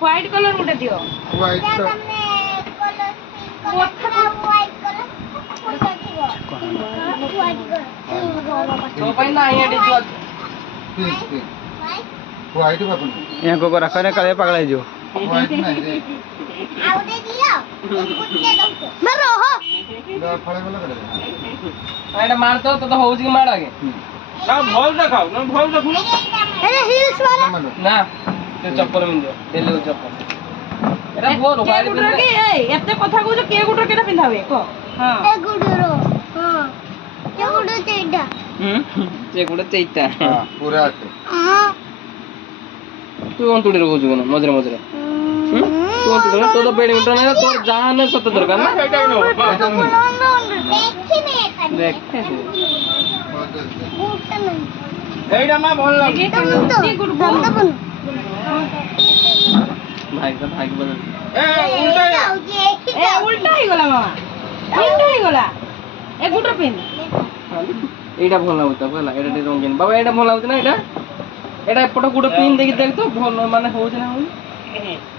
white colour গুটা দিও white তো तो पाइन ना ये देखो पिंक पिंक হোয়াইট বাপন यहाँ को रखा ने कले पकड़ाई जो হোয়াইট নাই রে आउटे दियो कुत्ते दो मरो हो দা ফলে ফলে করে एटा मार तो हो जी मार आगे ना भोल दिखाओ ना भोल देखो अरे हिल्स वाला ना ते चप्पल में दो डेली को चप्पल एटा बोल কে গুটর কে এই এতে কথা কইছো কে গুটর কেটা পিন্ধাবে ক হ্যাঁ ए गुडरो हां ये गुडो तेडा जे गुडे चैता হ্যাঁ পুরা আছে हां तू on तुडी रोज गन मजरे मजरे तू on तुडी तो बैडमिंटन है तो जान सत दरकार ना এটা নো देखी में कर देख बूट नहीं एडा मा भोल लागे কে গুটর বল भाई का भाई बदल ए उल्टा এ উল্টা হই গলা মামা উল্টা হই গলা এ গুটর পিন एटा भोला होता भला एटा दे रंगीन बाबा एटा भोला होता ना एटा एपटा गुडे पिन देखि देख तो भोल माने हो ना हो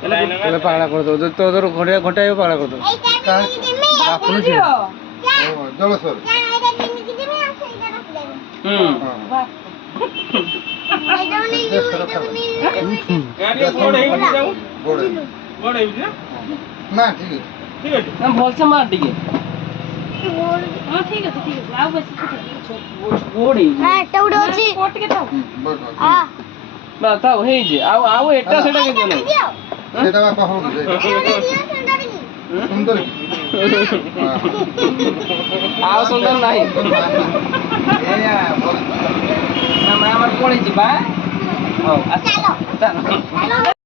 चले पकड़ा कर दो तो उधर घोड़े घोटा ही पकड़ा कर दो এই টাইমে দিমে বাপুন দিও ও জলসর এটা দিমে দিমে আছে এটা রাখ দেব हम्म এটা নেই এটা নেই गाड़ी घोड़े ही जाओ বড় घोड़े ही না ঠিক আছে ठीक है ना भोल से मार दिए হ্যাঁ ঠিক আছে আও বেশি गोड़ी হ্যাঁ এটা উড়ে আছে কোট কে দাও বড় আ ना ताऊ हे जे आओ आओ एटा सेटा के देने দিও সেটা বাপা হোক যে এটা দিও সেটা দিও সুন্দর आओ सुंदर नहीं এয়া বল ना मैं हमार पड़े जी बा ओ अच्छा চলো चलो চলো